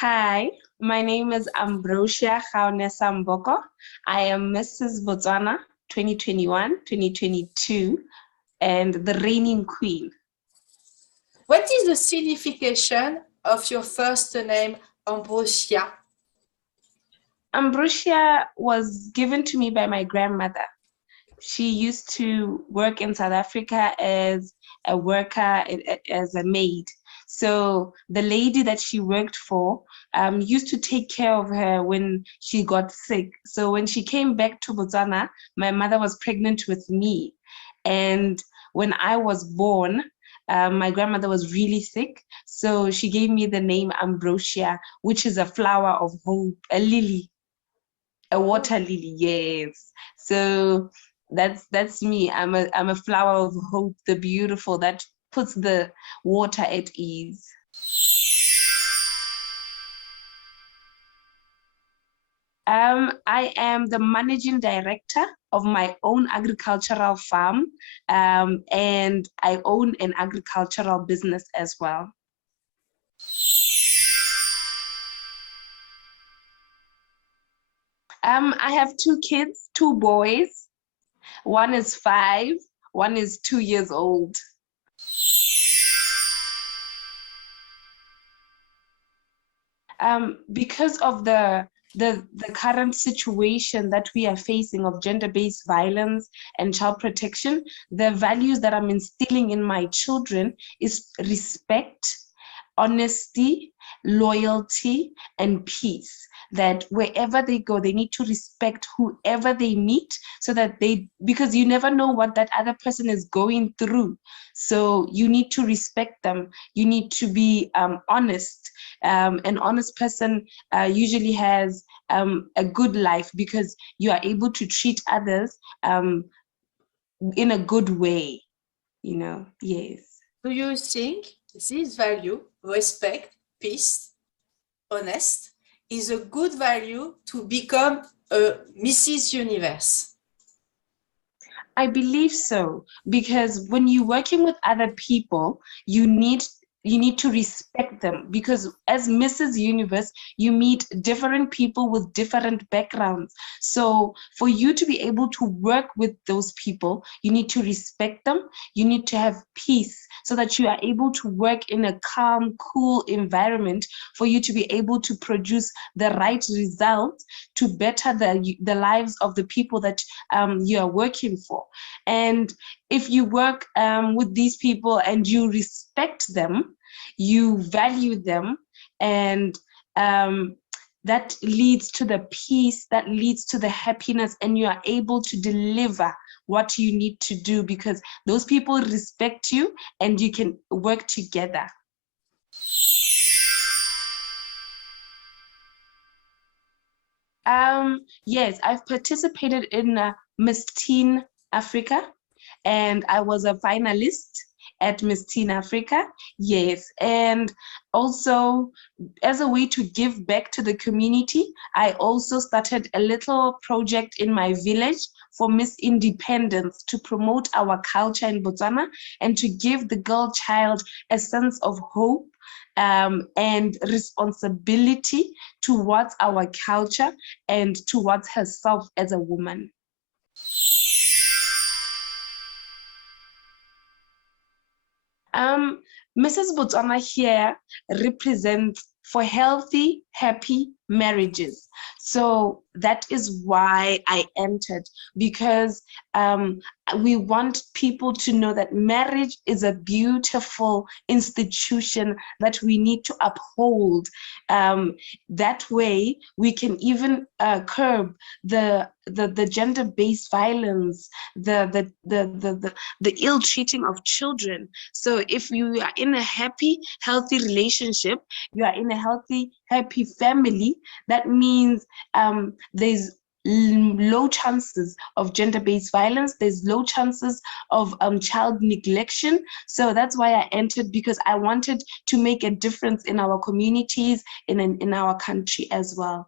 Hi, my name is Ambrociah Gaone Samboko. I am Mrs. Botswana 2021-2022 and the reigning queen. What is the signification of your first name, Ambrociah? Ambrociah was given to me by my grandmother. She used to work in South Africa as a worker, as a maid. So the lady that she worked for used to take care of her when she got sick. So when she came back to Botswana, my mother was pregnant with me. And when I was born, my grandmother was really sick. So she gave me the name Ambrociah, which is a flower of hope, a lily. A water lily, yes. So that's me. I'm a flower of hope, the beautiful that puts the water at ease. I am the managing director of my own agricultural farm, and I own an agricultural business as well. I have two kids, two boys. One is 5, one is 2 years old. Because of the current situation that we are facing of gender-based violence and child protection, the values that I'm instilling in my children is respect, honesty, loyalty, and peace. That wherever they go, they need to respect whoever they meet, so that because you never know what that other person is going through. So you need to respect them. You need to be honest. An honest person usually has a good life, because you are able to treat others in a good way, yes. Do you think this value, respect, peace, honest, is a good value to become a Mrs. Universe? I believe so, because when you're working with other people, you need to respect them, because as Mrs. Universe, you meet different people with different backgrounds. So for you to be able to work with those people, you need to respect them. You need to have peace, so that you are able to work in a calm, cool environment, for you to be able to produce the right result to better the lives of the people that you are working for. And if you work with these people and you respect them, you value them, and that leads to the peace, that leads to the happiness, and you are able to deliver what you need to do, because those people respect you and you can work together. Yes, I've participated in Miss Teen Africa, and I was a finalist at Miss Teen Africa. Yes, and also as a way to give back to the community, I also started a little project in my village for Miss Independence, to promote our culture in Botswana and to give the girl child a sense of hope and responsibility towards our culture and towards herself as a woman. Mrs. Botswana here represents for healthy, happy marriages. So that is why I entered, because we want people to know that marriage is a beautiful institution that we need to uphold. That way we can even curb the gender-based violence, the ill treating of children. So if you are in a happy, healthy relationship, you are in a healthy, happy family, that means there's low chances of gender-based violence, there's low chances of child neglection. So that's why I entered, because I wanted to make a difference in our communities, in our country as well.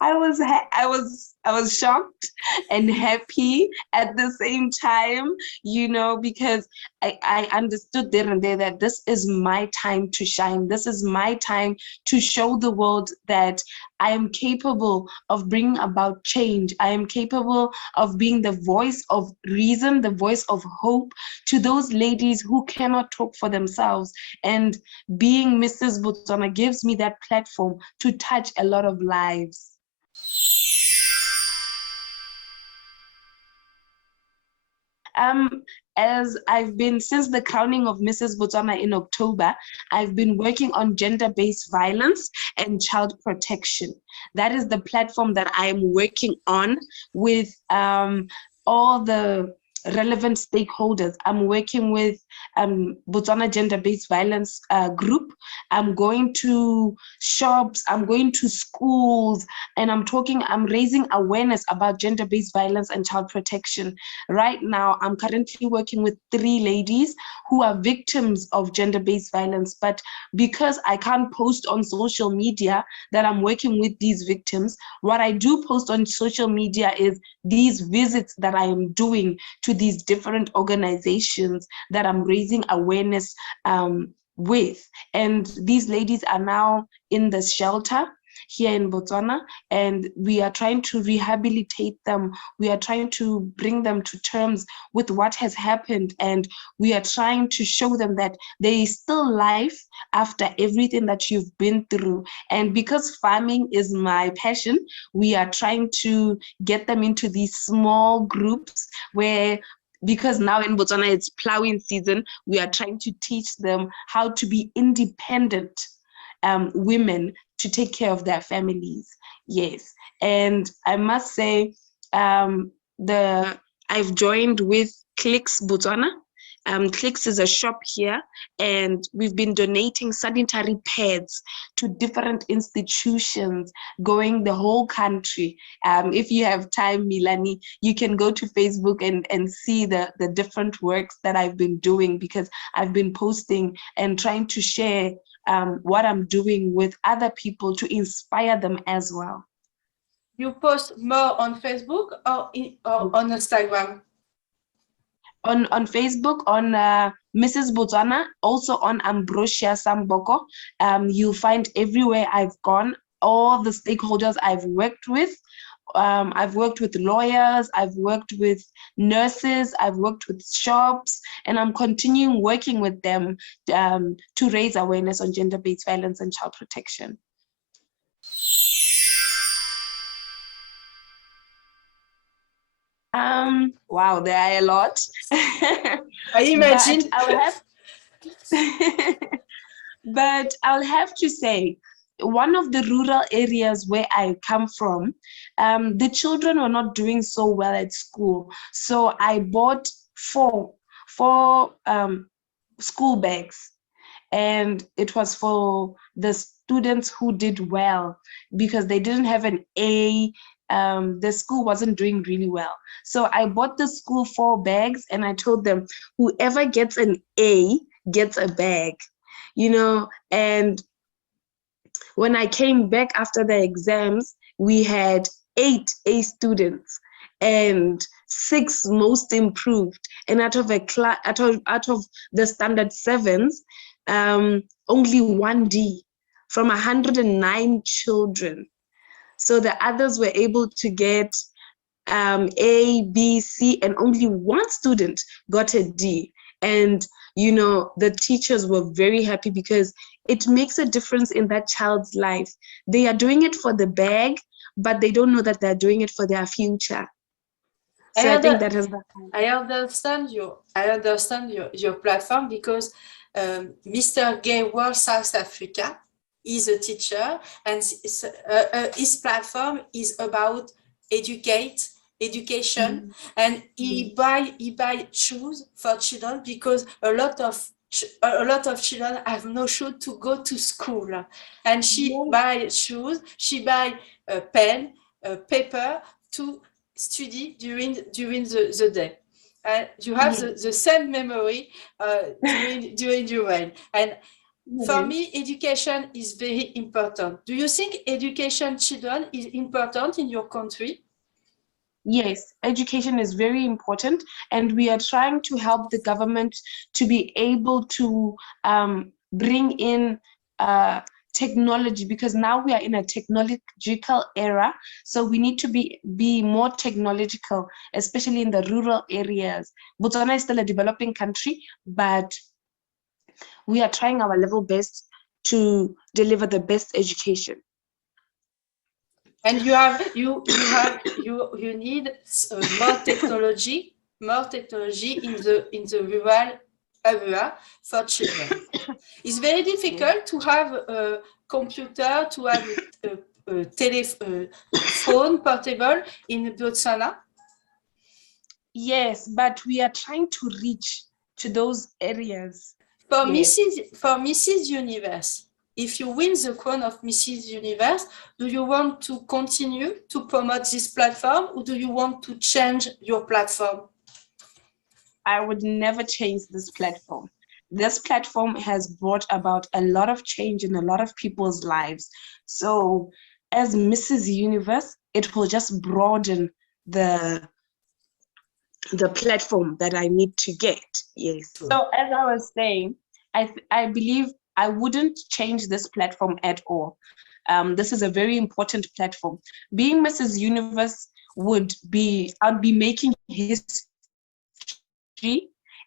I was shocked and happy at the same time, you know, because I understood there and there that this is my time to shine. This is my time to show the world that I am capable of bringing about change. I am capable of being the voice of reason, the voice of hope to those ladies who cannot talk for themselves. And being Mrs. Botswana gives me that platform to touch a lot of lives. Um, as I've been, since the crowning of Mrs. Botswana in October, I've been working on gender-based violence and child protection. That is the platform that I am working on with all the relevant stakeholders. I'm working with Botswana Gender-Based Violence Group. I'm going to shops, I'm going to schools, and I'm raising awareness about gender-based violence and child protection. Right now, I'm currently working with 3 ladies who are victims of gender-based violence, but because I can't post on social media that I'm working with these victims, what I do post on social media is these visits that I am doing to these different organizations that I'm raising awareness with. And these ladies are now in the shelter here in Botswana, and we are trying to rehabilitate them. We are trying to bring them to terms with what has happened, and we are trying to show them that there is still life after everything that you've been through. And because farming is my passion, we are trying to get them into these small groups where, because now in Botswana it's plowing season, we are trying to teach them how to be independent women to take care of their families. Yes. And I must say, I've joined with Clicks Botswana. Clicks is a shop here, and we've been donating sanitary pads to different institutions going the whole country. If you have time, Mélanie, you can go to Facebook and see the different works that I've been doing, because I've been posting and trying to share what I'm doing with other people to inspire them as well. You post more on Facebook or on Instagram? On Facebook, on Mrs. Botswana, also on Ambrociah Samboko. You'll find everywhere I've gone, all the stakeholders I've worked with. I've worked with lawyers, I've worked with nurses, I've worked with shops, and I'm continuing working with them to raise awareness on gender-based violence and child protection. Wow, there are a lot. I imagine. But I'll have to say, one of the rural areas where I come from, the children were not doing so well at school. So I bought four school bags, and it was for the students who did well, because they didn't have an A. The school wasn't doing really well. So I bought the school 4 bags, and I told them, whoever gets an A gets a bag, you know. And when I came back after the exams, we had 8 A students and 6 most improved. And out of the standard 7s, only 1 D from 109 children. So the others were able to get A, B, C, and only 1 student got a D. And, you know, the teachers were very happy, because it makes a difference in that child's life. They are doing it for the bag, but they don't know that they're doing it for their future. So I think that is the... I understand your platform, because Mr. Gay World South Africa is a teacher, and his platform is about education, and he buy shoes for children, because a lot of children have no shoes to go to school, and she buy shoes, she buy a pen, a paper to study during the day. And you have the same memory during your reign. And For me, education is very important. Do you think education children is important in your country? Yes, education is very important, and we are trying to help the government to be able to bring in technology, because now we are in a technological era, so we need to be more technological, especially in the rural areas. Botswana is still a developing country, but we are trying our level best to deliver the best education. And you need more technology in the rural area for children. It's very difficult to have a computer, to have a telephone portable in Botswana. Yes, but we are trying to reach to those areas. For Mrs. Universe, if you win the crown of Mrs. Universe, do you want to continue to promote this platform, or do you want to change your platform? I would never change this platform. This platform has brought about a lot of change in a lot of people's lives. So as Mrs. Universe, it will just broaden the platform that I need to get. Yes. So as I was saying, I believe I wouldn't change this platform at all. This is a very important platform. Being Mrs. Universe I'd be making history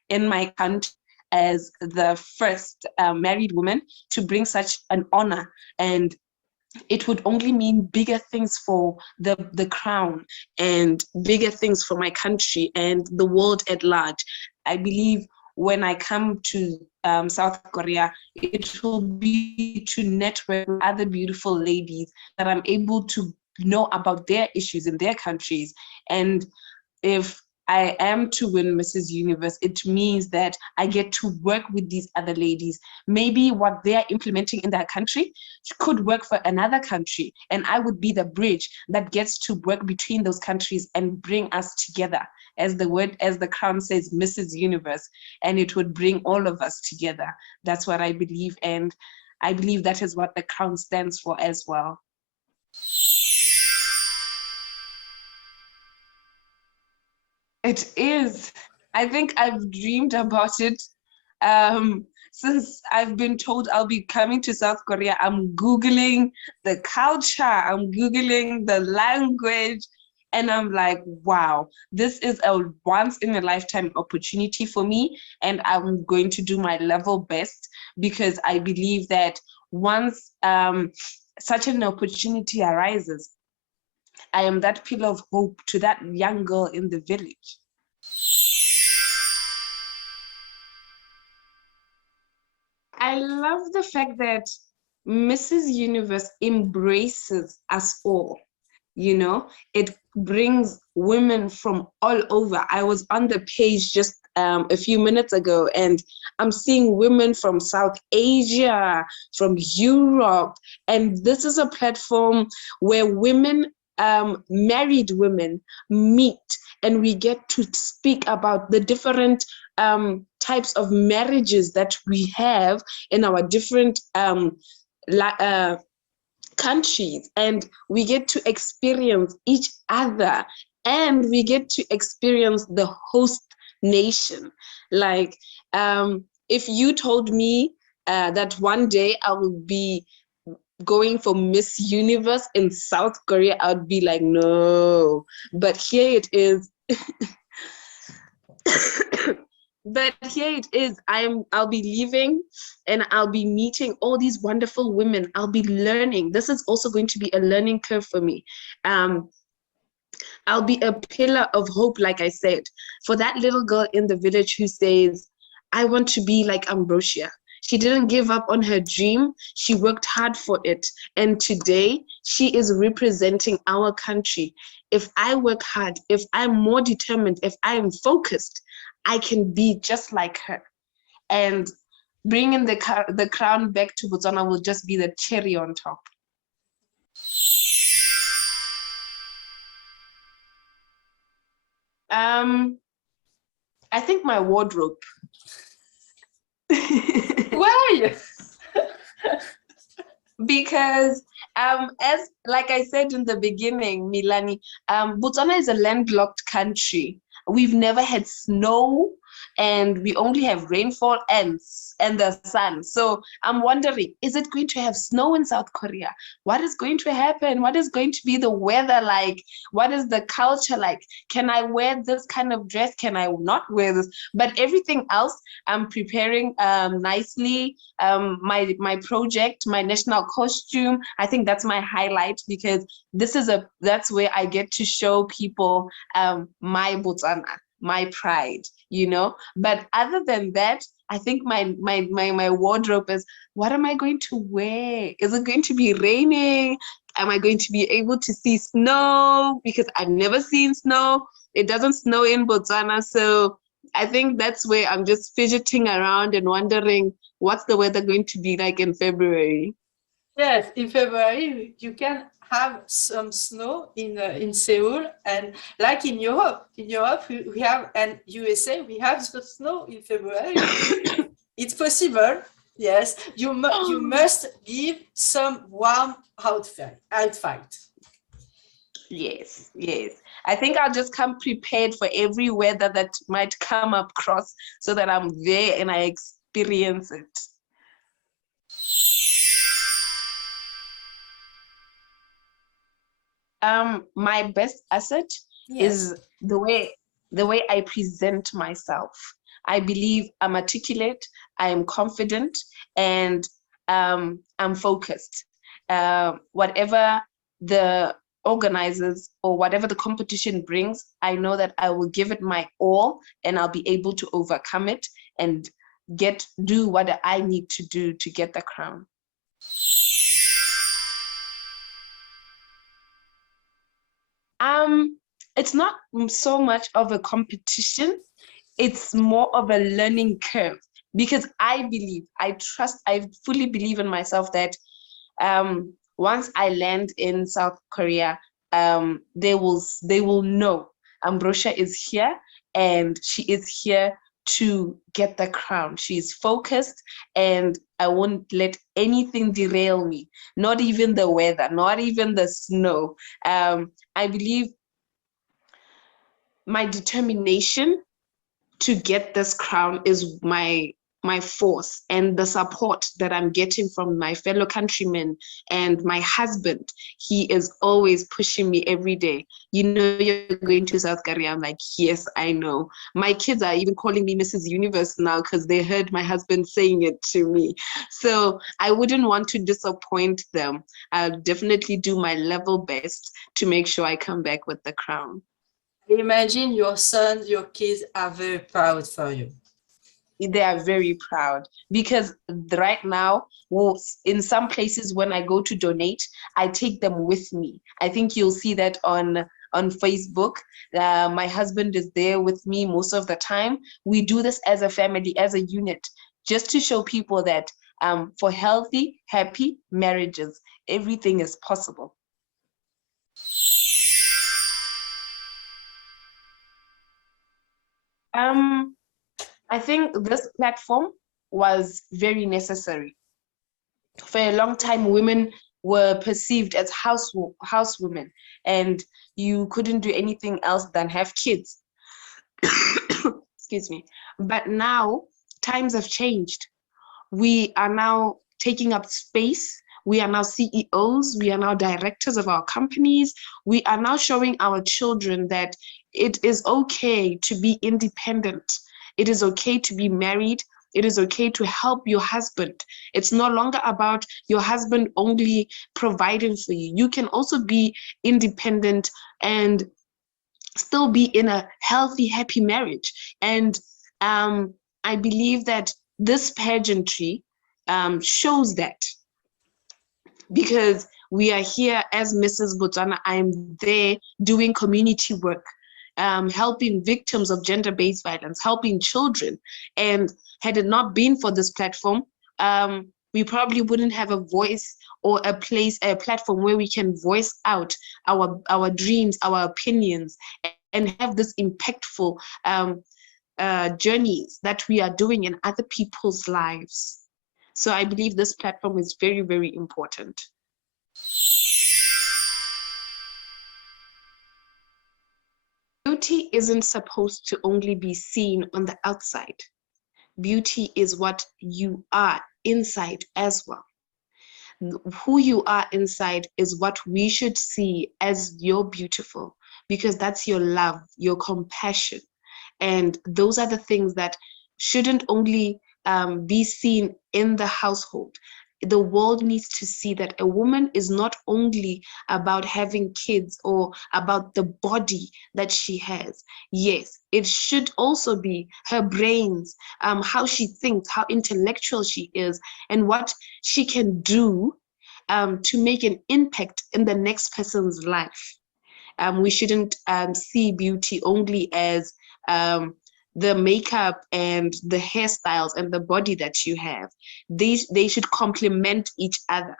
in my country as the first married woman to bring such an honor, and it would only mean bigger things for the crown and bigger things for my country and the world at large. I believe when I come to South Korea, it will be to network with other beautiful ladies that I'm able to know about their issues in their countries. And if I am to win Mrs. Universe, it means that I get to work with these other ladies. Maybe what they're implementing in their country could work for another country, and I would be the bridge that gets to work between those countries and bring us together, as the crown says, Mrs. Universe, and it would bring all of us together. That's what I believe, and I believe that is what the crown stands for as well. It is. I think I've dreamed about it since I've been told I'll be coming to South Korea. I'm Googling the culture, I'm Googling the language, and I'm like, wow, this is a once in a lifetime opportunity for me, and I'm going to do my level best, because I believe that once such an opportunity arises, I am that pillar of hope to that young girl in the village. I love the fact that Mrs. Universe embraces us all. You know, it brings women from all over. I was on the page just a few minutes ago, and I'm seeing women from South Asia, from Europe, and this is a platform where women, married women, meet, and we get to speak about the different types of marriages that we have in our different countries, and we get to experience each other, and we get to experience the host nation. Like, if you told me that one day I will be going for Miss Universe in South Korea, I'd be like, no. But here it is. But here it is. I'll be leaving, and I'll be meeting all these wonderful women. I'll be learning. This is also going to be a learning curve for me. I'll be a pillar of hope, like I said, for that little girl in the village who says, I want to be like Ambrosia. She didn't give up on her dream. She worked hard for it. And today she is representing our country. If I work hard, if I'm more determined, if I am focused, I can be just like her. And bringing the crown back to Botswana will just be the cherry on top. I think my wardrobe. Why? Because as like I said in the beginning, Mélanie, Botswana is a landlocked country. We've never had snow, and we only have rainfall and the sun. So I'm wondering, is it going to have snow in South Korea? What is going to happen? What is going to be the weather like? What is the culture like? Can I wear this kind of dress? Can I not wear this? But everything else, I'm preparing nicely. My project, my national costume, I think that's my highlight, because that's where I get to show people my Botswana, my pride, you know. But other than that, I think my wardrobe is, what am I going to wear? Is it going to be raining? Am I going to be able to see snow? Because I've never seen snow. It doesn't snow in Botswana. So I think that's where I'm just fidgeting around and wondering, what's the weather going to be like in February? Yes, in February you can have some snow in Seoul, and like in Europe, we have, and USA we have the snow in February. It's possible. Yes, you must give some warm outfit. Yes, yes. I think I'll just come prepared for every weather that might come across, so that I'm there and I experience it. My best asset is the way I present myself. I believe I'm articulate, I am confident, and I'm focused. Whatever the organizers or whatever the competition brings, I know that I will give it my all, and I'll be able to overcome it and do what I need to do to get the crown. It's not so much of a competition. It's more of a learning curve, because I fully believe in myself that once I land in South Korea, they will know Ambrociah is here, and she is here to get the crown. She is focused, and I won't let anything derail me, not even the weather, not even the snow. I believe my determination to get this crown is my force, and the support that I'm getting from my fellow countrymen and my husband. He is always pushing me every day. You know, you're going to South Korea. I'm like, yes, I know. My kids are even calling me Mrs. Universe now, because they heard my husband saying it to me. So I wouldn't want to disappoint them. I'll definitely do my level best to make sure I come back with the crown. Imagine your sons, your kids are very proud for you. They are very proud, because right now, in some places when I go to donate, I take them with me. I think you'll see that on Facebook. My husband is there with me most of the time. We do this as a family, as a unit, just to show people that for healthy, happy marriages, everything is possible. I think this platform was very necessary. For a long time, women were perceived as housewomen, and you couldn't do anything else than have kids. Excuse me. But now times have changed. We are now taking up space. We are now CEOs. We are now directors of our companies. We are now showing our children that it is okay to be independent. It is okay to be married. It is okay to help your husband. It's no longer about your husband only providing for you. You can also be independent and still be in a healthy, happy marriage. And I believe that this pageantry shows that, because we are here as Mrs. Botswana. I'm there doing community work, helping victims of gender-based violence, helping children. And had it not been for this platform, we probably wouldn't have a voice or a platform where we can voice out our dreams, our opinions, and have this impactful journeys that we are doing in other people's lives. So I believe this platform is very, very important. Beauty isn't supposed to only be seen on the outside. Beauty is what you are inside as well. Who you are inside is what we should see as you're beautiful, because that's your love, your compassion. And those are the things that shouldn't only be seen in the household. The world needs to see that a woman is not only about having kids or about the body that she has. Yes, it should also be her brains, how she thinks, how intellectual she is, and what she can do to make an impact in the next person's life. We shouldn't see beauty only as the makeup and the hairstyles and the body that you have. They should complement each other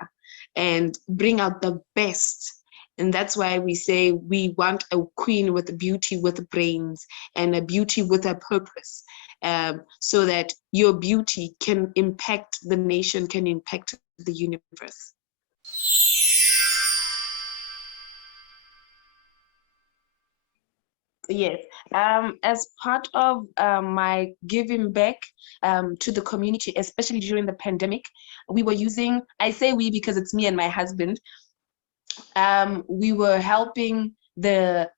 and bring out the best. And that's why we say we want a queen with beauty with brains and a beauty with a purpose, so that your beauty can impact the nation, can impact the universe. Yes, as part of my giving back to the community, especially during the pandemic, we were using, I say we because it's me and my husband, we were helping the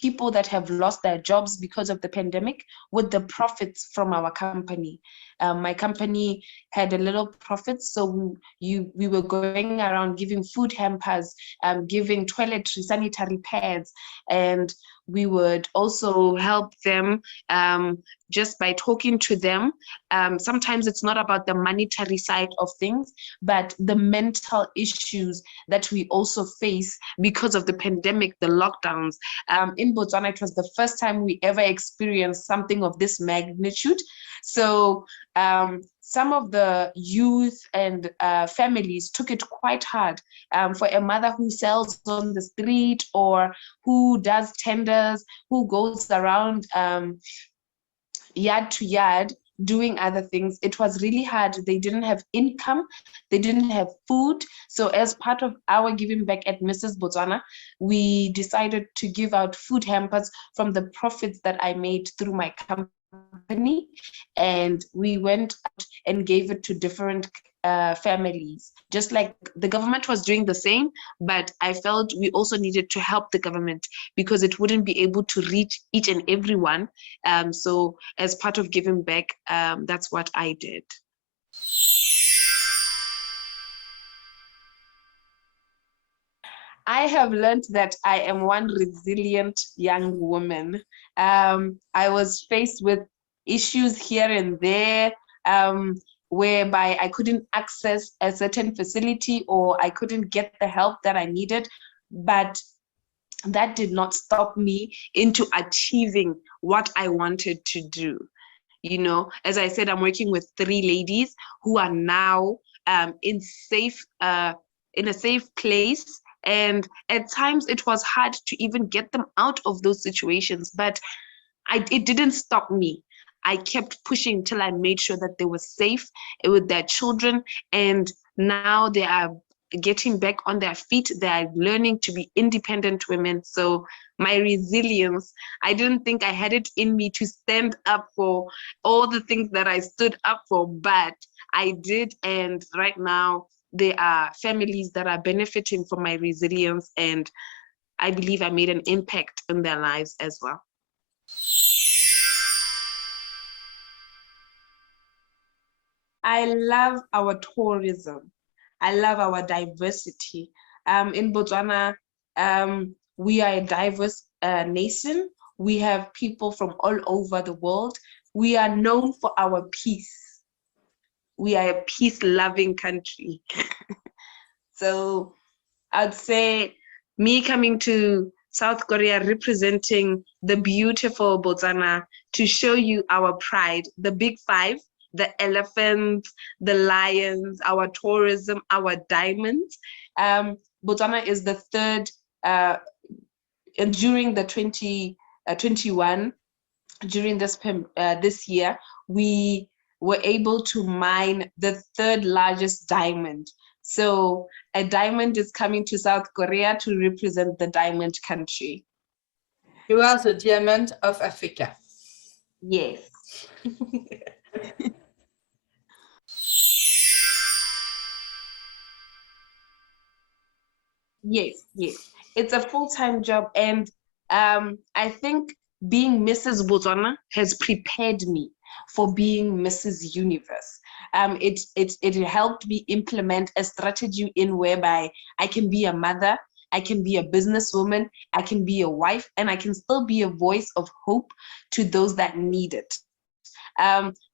people that have lost their jobs because of the pandemic with the profits from our company. My company had a little profit, so we were going around giving food hampers, giving toiletry, sanitary pads, and we would also help them just by talking to them. Sometimes it's not about the monetary side of things, but the mental issues that we also face because of the pandemic, the lockdowns. In Botswana, it was the first time we ever experienced something of this magnitude. So some of the youth and families took it quite hard. For a mother who sells on the street or who does tenders, who goes around yard to yard doing other things, it was really hard. They didn't have income, they didn't have food. So as part of our giving back at Mrs. Botswana, we decided to give out food hampers from the profits that I made through my company, and we went out and gave it to different families, just like the government was doing the same. But I felt we also needed to help the government because it wouldn't be able to reach each and everyone. So as part of giving back, that's what I did. I have learned that I am one resilient young woman. I was faced with issues here and there, whereby I couldn't access a certain facility or I couldn't get the help that I needed, but that did not stop me into achieving what I wanted to do. You know, as I said, I'm working with 3 ladies who are now in a safe place. And at times it was hard to even get them out of those situations, but it didn't stop me. I kept pushing till I made sure that they were safe with their children, and now they are getting back on their feet. They are learning to be independent women. So my resilience, I didn't think I had it in me to stand up for all the things that I stood up for, but I did. And right now there are families that are benefiting from my resilience, and I believe I made an impact in their lives as well. I love our tourism. I love our diversity. In Botswana, we are a diverse nation. We have people from all over the world. We are known for our peace. We are a peace-loving country. So I'd say me coming to South Korea representing the beautiful Botswana to show you our pride, the big 5, the elephants, the lions, our tourism, our diamonds. Botswana is the 3rd during the 2021, during this year, we were able to mine the third largest diamond. So a diamond is coming to South Korea to represent the diamond country. You are the diamond of Africa. Yes. Yes, yes. It's a full-time job, and I think being Mrs. Botswana has prepared me for being Mrs. Universe. It helped me implement a strategy in whereby I can be a mother, I can be a businesswoman, I can be a wife, and I can still be a voice of hope to those that need it.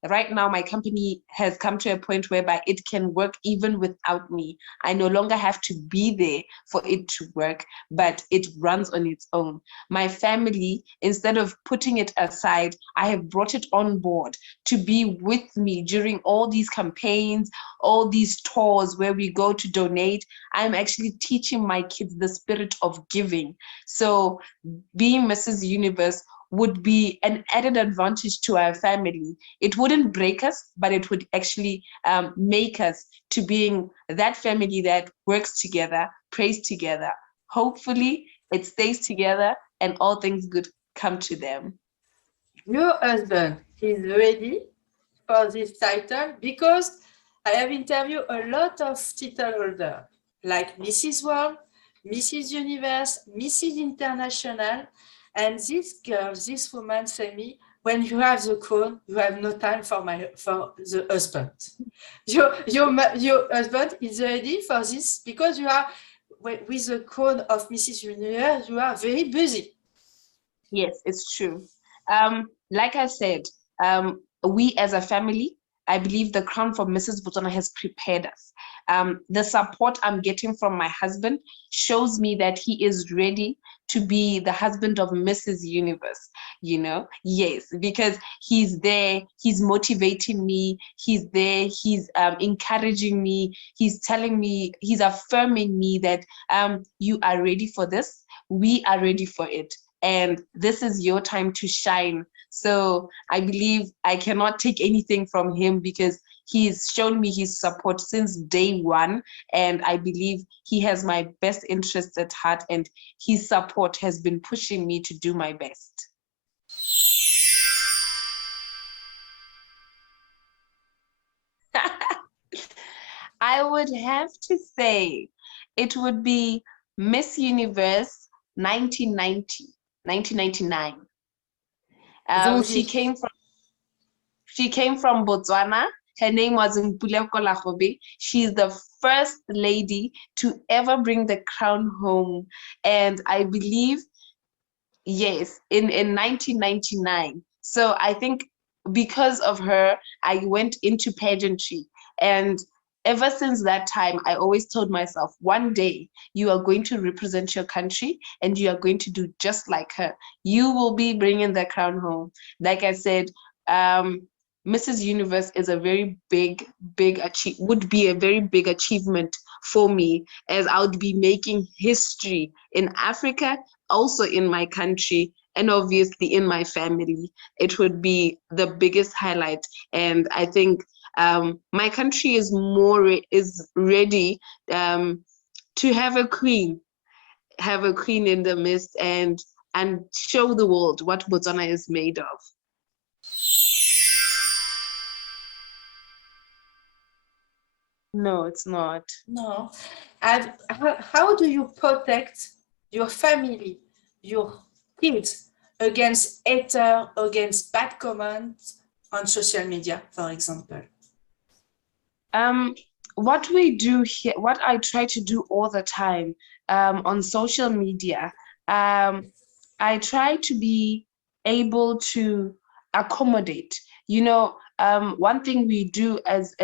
Right now, my company has come to a point whereby it can work even without me. I no longer have to be there for it to work, but it runs on its own. My family, instead of putting it aside, I have brought it on board to be with me during all these campaigns, all these tours where we go to donate. I'm actually teaching my kids the spirit of giving. So being Mrs. Universe would be an added advantage to our family. It wouldn't break us, but it would actually make us to being that family that works together, prays together. Hopefully, it stays together and all things good come to them. Your husband is ready for this title, because I have interviewed a lot of title holders like Mrs. World, Mrs. Universe, Mrs. International, and this girl, this woman say me, when you have the crown, you have no time for the husband. Your husband is ready for this, because you are with the crown of Mrs. Universe, you are very busy. Yes, it's true. Like I said, we as a family, I believe the crown for Mrs. Botswana has prepared us. The support I'm getting from my husband shows me that he is ready to be the husband of Mrs. Universe, you know? Yes, because he's there, he's motivating me, he's there, he's encouraging me, he's telling me, he's affirming me that you are ready for this, we are ready for it, and this is your time to shine. So I believe I cannot take anything from him, because he's shown me his support since day one, and I believe he has my best interests at heart, and his support has been pushing me to do my best. I would have to say it would be Miss Universe 1990, 1999. She came from Botswana. Her name was Mpuleko Lagobe. She's the first lady to ever bring the crown home. And I believe, yes, in 1999. So I think because of her, I went into pageantry. And ever since that time, I always told myself, one day you are going to represent your country and you are going to do just like her. You will be bringing the crown home. Like I said, Mrs. Universe is a very would be a very big achievement for me, as I would be making history in Africa, also in my country, and obviously in my family. It would be the biggest highlight. And I think my country is ready to have a queen in the midst, and show the world what Botswana is made of. No, it's not. No. And how do you protect your family, your kids, against haters, against bad comments on social media, for example? What we do here, what I try to do all the time on social media, I try to be able to accommodate. You know, one thing we do as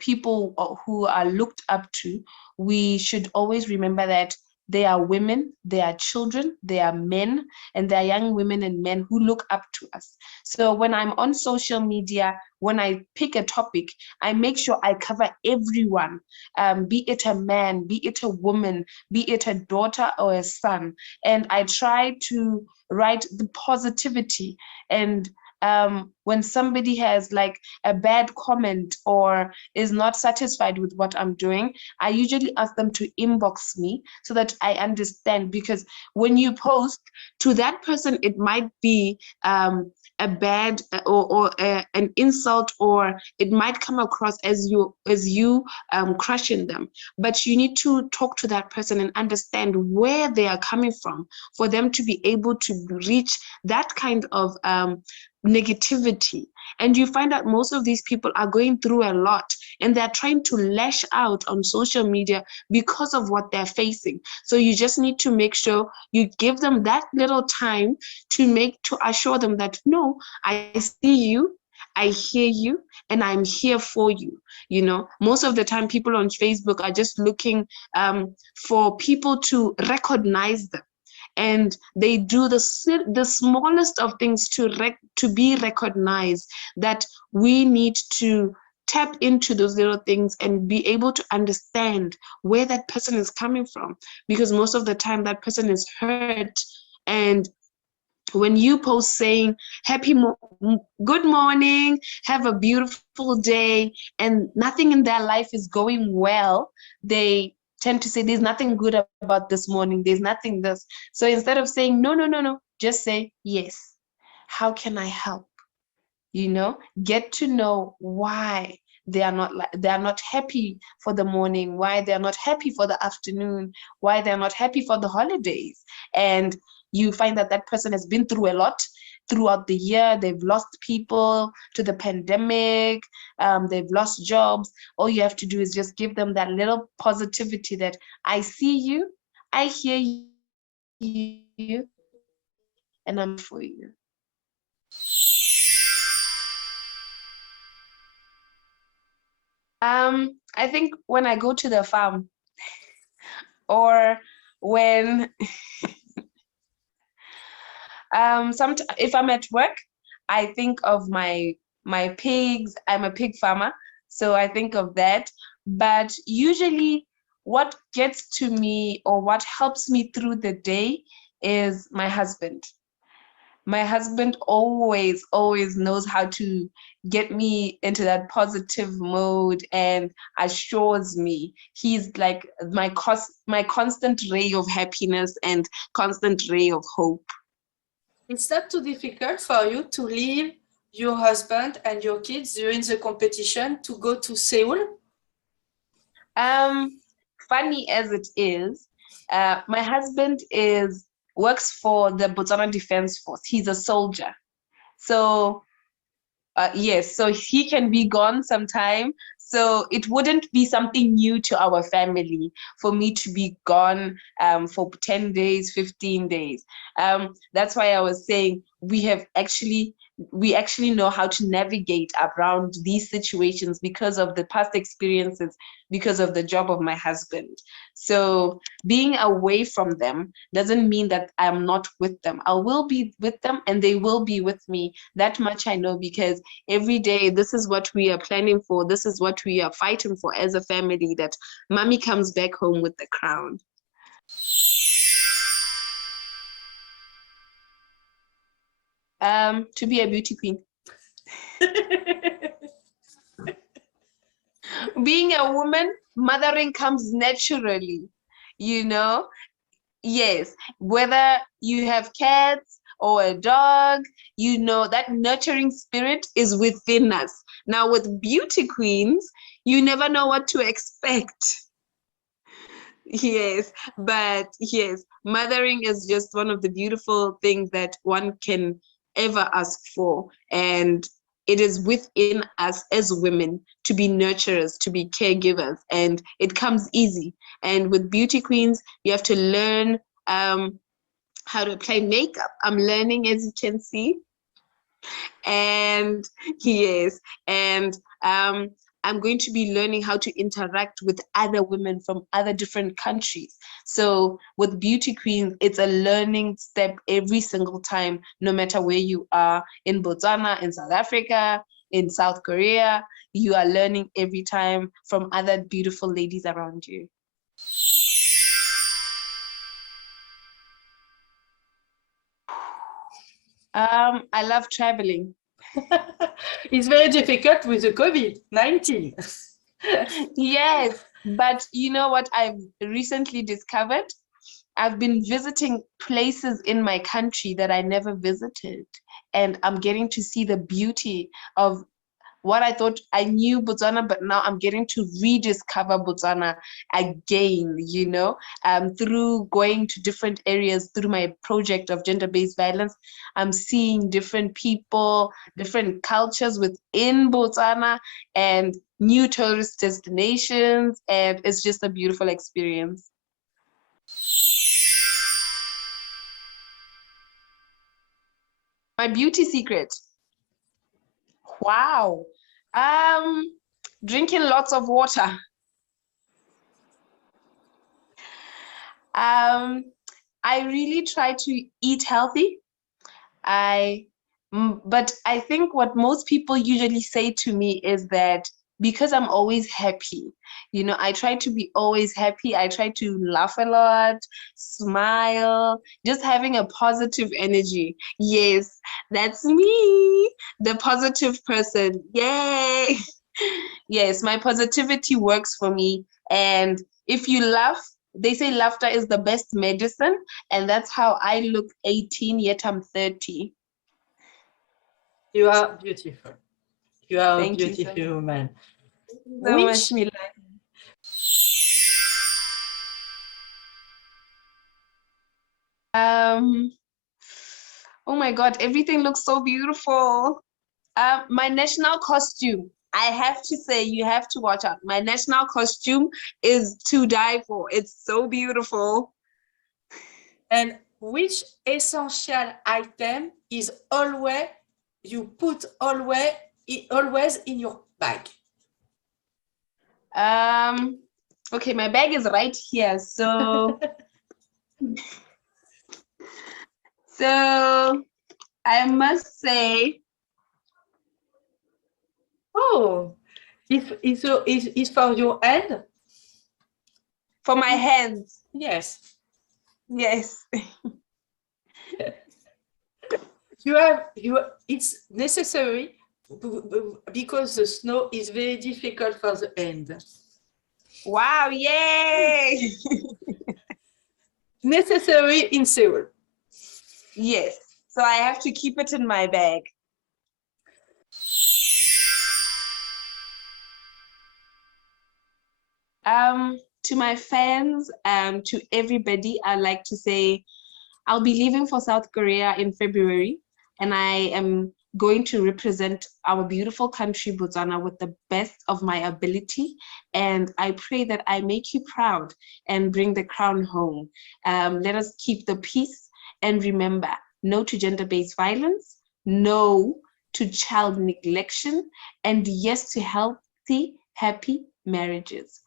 people who are looked up to, we should always remember that they are women, they are children, they are men, and they are young women and men who look up to us. So when I'm on social media, when I pick a topic, I make sure I cover everyone, be it a man, be it a woman, be it a daughter or a son. And I try to write the positivity and when somebody has like a bad comment or is not satisfied with what I'm doing, I usually ask them to inbox me so that I understand, because when you post to that person, it might be a bad an insult, or it might come across as you crushing them. But you need to talk to that person and understand where they are coming from for them to be able to reach that kind of negativity. And you find out most of these people are going through a lot, and they're trying to lash out on social media because of what they're facing. So you just need to make sure you give them that little time to assure them that, no, I see you, I hear you, and I'm here for you. You know, most of the time people on Facebook are just looking for people to recognize them, and they do the smallest of things to be recognized. That we need to tap into those little things and be able to understand where that person is coming from, because most of the time that person is hurt. And when you post saying good morning, have a beautiful day, and nothing in their life is going well, they tend to say there's nothing good about this morning, there's nothing this. So instead of saying no, just say yes, how can I help? You know, get to know why they are not happy for the morning, why they're not happy for the afternoon, why they're not happy for the holidays. And you find that that person has been through a lot throughout the year. They've lost people to the pandemic, they've lost jobs. All you have to do is just give them that little positivity that I see you, I hear you, and I'm for you. I think when I go to the farm, or when if I'm at work, I think of my pigs. I'm a pig farmer, so I think of that. But usually what gets to me, or what helps me through the day, is my husband. My husband always knows how to get me into that positive mode and assures me. He's like my constant ray of happiness and constant ray of hope. It's not too difficult for you to leave your husband and your kids during the competition to go to Seoul? Funny as it is, my husband works for the Botswana Defense Force. He's a soldier. So yes, so he can be gone sometime. So it wouldn't be something new to our family for me to be gone for 10 days, 15 days. That's why I was saying we actually know how to navigate around these situations because of the past experiences, because of the job of my husband. So being away from them doesn't mean that I'm not with them. I will be with them and they will be with me. That much I know, because every day this is what we are planning for. This is what we are fighting for as a family, that mommy comes back home with the crown. To be a beauty queen. Being a woman, mothering comes naturally, you know? Yes, whether you have cats or a dog, you know, that nurturing spirit is within us. Now, with beauty queens, you never know what to expect. Yes, but yes, mothering is just one of the beautiful things that one can ever ask for. And it is within us as women to be nurturers, to be caregivers, and it comes easy. And with beauty queens, you have to learn how to apply makeup. I'm learning, as you can see. And yes, and I'm going to be learning how to interact with other women from other different countries. So with beauty queens, it's a learning step every single time, no matter where you are, in Botswana, in South Africa, in South Korea. You are learning every time from other beautiful ladies around you. I love traveling. It's very difficult with the COVID-19. Yes, but you know what I've recently discovered? I've been visiting places in my country that I never visited, and I'm getting to see the beauty of what I thought I knew Botswana, but now I'm getting to rediscover Botswana again, you know, through going to different areas through my project of gender-based violence. I'm seeing different people, different cultures within Botswana, and new tourist destinations, and it's just a beautiful experience. My beauty secret. Wow. Drinking lots of water. I really try to eat healthy. But I think what most people usually say to me is that because I'm always happy, you know, I try to be always happy. I try to laugh a lot, smile, just having a positive energy. Yes, that's me, the positive person. Yay! Yes, my positivity works for me. And if you laugh, they say laughter is the best medicine. And that's how I look 18, yet I'm 30. You are beautiful. You are Thank a you so beautiful woman. much, Mélanie. Oh my God, everything looks so beautiful. My national costume. I have to say, you have to watch out. My national costume is to die for. It's so beautiful. And which essential item is always you put always in your bag? Okay, my bag is right here. So, so I must say, Oh, is for your hand? for my hands. Yes. Yes. It's necessary because the snow is very difficult for the hand. Wow, yay! Necessary in Seoul. Yes. So I have to keep it in my bag. To my fans, to everybody, I'd like to say I'll be leaving for South Korea in February, and I am going to represent our beautiful country, Botswana, with the best of my ability. And I pray that I make you proud and bring the crown home. Let us keep the peace, and remember, no to gender-based violence, no to child neglection, and yes to healthy, happy marriages.